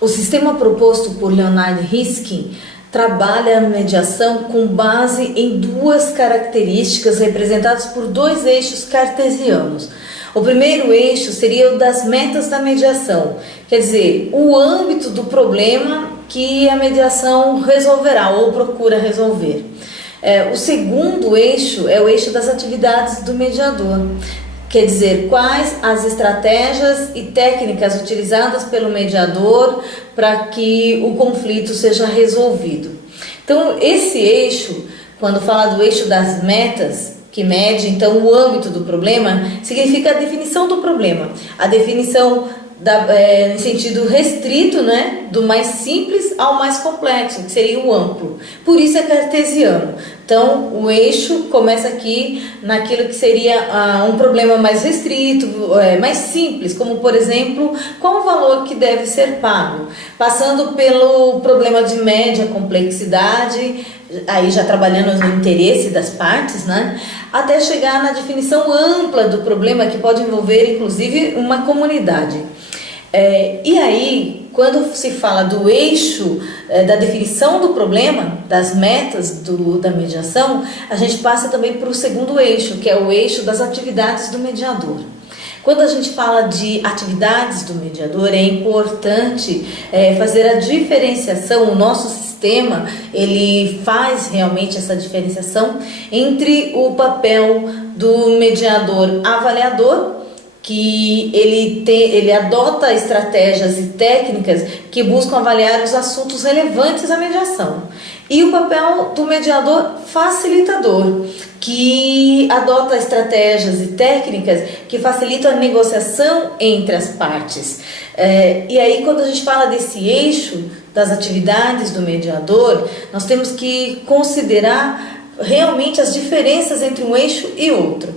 O sistema proposto por Leonard Riskin trabalha a mediação com base em duas características representadas por dois eixos cartesianos. O primeiro eixo seria o das metas da mediação, quer dizer, o âmbito do problema que a mediação resolverá ou procura resolver. O segundo eixo é o eixo das atividades do mediador. Quer dizer, quais as estratégias e técnicas utilizadas pelo mediador para que o conflito seja resolvido. Então, esse eixo, quando fala do eixo das metas, que mede então o âmbito do problema, significa a definição do problema, a definição em sentido restrito, né, do mais simples ao mais complexo, que seria o amplo. Por isso é cartesiano. Então, o eixo começa aqui naquilo que seria um problema mais restrito, mais simples, como, por exemplo, qual o valor que deve ser pago, passando pelo problema de média complexidade, aí já trabalhando no interesse das partes, né, até chegar na definição ampla do problema, que pode envolver, inclusive, uma comunidade. E aí, quando se fala do eixo da definição do problema, das metas da mediação, a gente passa também para o segundo eixo, que é o eixo das atividades do mediador. Quando a gente fala de atividades do mediador, é importante fazer a diferenciação. O nosso sistema, ele faz realmente essa diferenciação entre o papel do mediador avaliador, que ele adota estratégias e técnicas que buscam avaliar os assuntos relevantes à mediação, e o papel do mediador facilitador, que adota estratégias e técnicas que facilitam a negociação entre as partes. E aí, quando a gente fala desse eixo das atividades do mediador, nós temos que considerar realmente as diferenças entre um eixo e outro.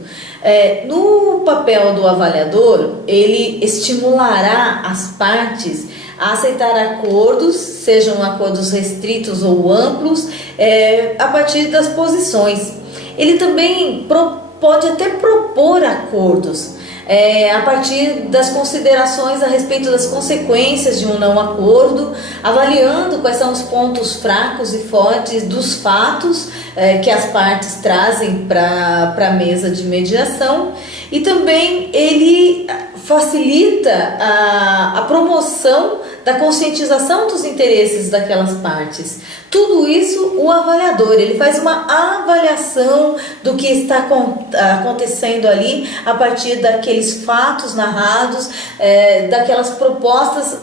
No papel do avaliador, ele estimulará as partes a aceitar acordos, sejam acordos restritos ou amplos, a partir das posições. Ele também pode até propor acordos, a partir das considerações a respeito das consequências de um não acordo, avaliando quais são os pontos fracos e fortes dos fatos que as partes trazem para a mesa de mediação, e também ele facilita a promoção da conscientização dos interesses daquelas partes. Tudo isso o avaliador, ele faz uma avaliação do que está acontecendo ali a partir daqueles fatos narrados, daquelas propostas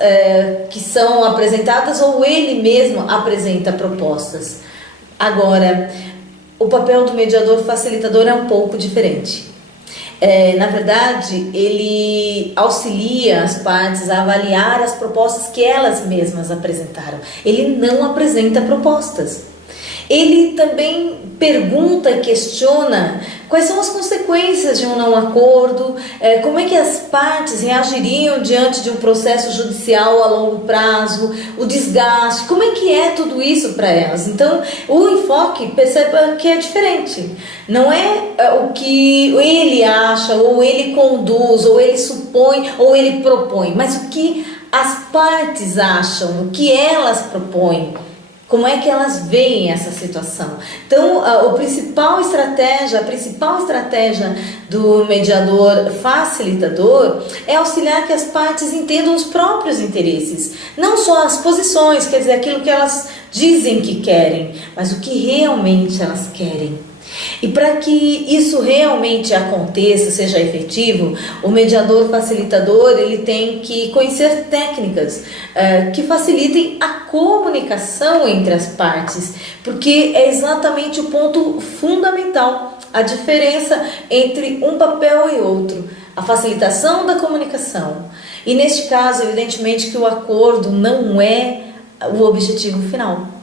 que são apresentadas, ou ele mesmo apresenta propostas. Agora, o papel do mediador facilitador é um pouco diferente. Na verdade, ele auxilia as partes a avaliar as propostas que elas mesmas apresentaram. Ele não apresenta propostas. Ele também pergunta e questiona quais são as consequências de um não acordo, como é que as partes reagiriam diante de um processo judicial a longo prazo, o desgaste, como é que é tudo isso para elas. Então, o enfoque, perceba que é diferente. Não é o que ele acha, ou ele conduz, ou ele supõe, ou ele propõe, mas o que as partes acham, o que elas propõem. Como é que elas veem essa situação? Então, a principal estratégia do mediador facilitador é auxiliar que as partes entendam os próprios interesses, não só as posições, quer dizer, aquilo que elas dizem que querem, mas o que realmente elas querem. E para que isso realmente aconteça, seja efetivo, o mediador facilitador, ele tem que conhecer técnicas que facilitem a comunicação entre as partes, porque é exatamente o ponto fundamental, a diferença entre um papel e outro, a facilitação da comunicação. E neste caso, evidentemente que o acordo não é o objetivo final.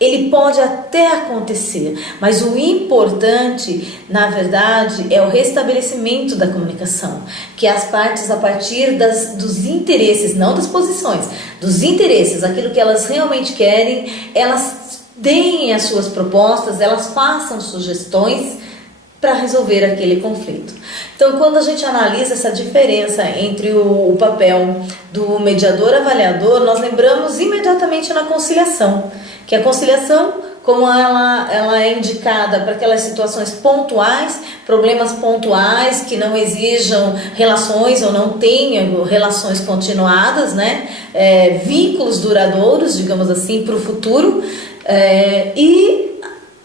Ele pode até acontecer, mas o importante, na verdade, é o restabelecimento da comunicação, que as partes, a partir dos interesses, não das posições, dos interesses, aquilo que elas realmente querem, elas deem as suas propostas, elas façam sugestões para resolver aquele conflito. Então, quando a gente analisa essa diferença entre o papel do mediador avaliador, nós lembramos imediatamente na conciliação, que a conciliação, como ela é indicada para aquelas situações pontuais, problemas pontuais que não exijam relações ou não tenham relações continuadas, né? Vínculos duradouros, digamos assim, para o futuro, e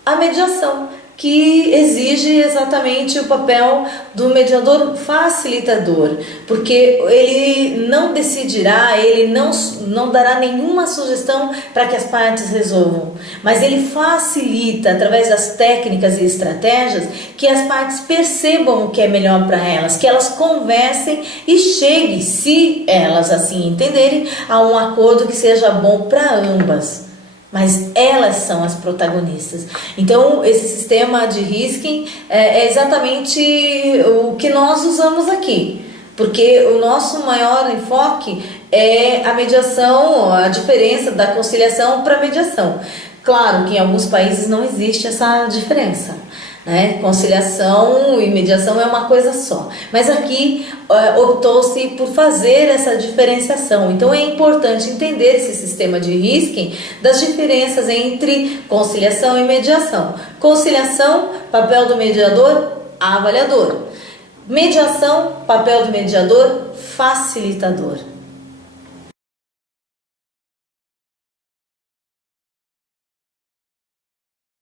a mediação, que exige exatamente o papel do mediador facilitador, porque ele não decidirá, ele não dará nenhuma sugestão para que as partes resolvam, mas ele facilita, através das técnicas e estratégias, que as partes percebam o que é melhor para elas, que elas conversem e cheguem, se elas assim entenderem, a um acordo que seja bom para ambas. Mas elas são as protagonistas. Então, esse sistema de Riskin é exatamente o que nós usamos aqui, porque o nosso maior enfoque é a mediação, a diferença da conciliação para a mediação. Claro que em alguns países não existe essa diferença, né? Conciliação e mediação é uma coisa só, mas aqui optou-se por fazer essa diferenciação. Então é importante entender esse sistema de Riskin, das diferenças entre conciliação e mediação. Conciliação, papel do mediador, avaliador. Mediação, papel do mediador, facilitador.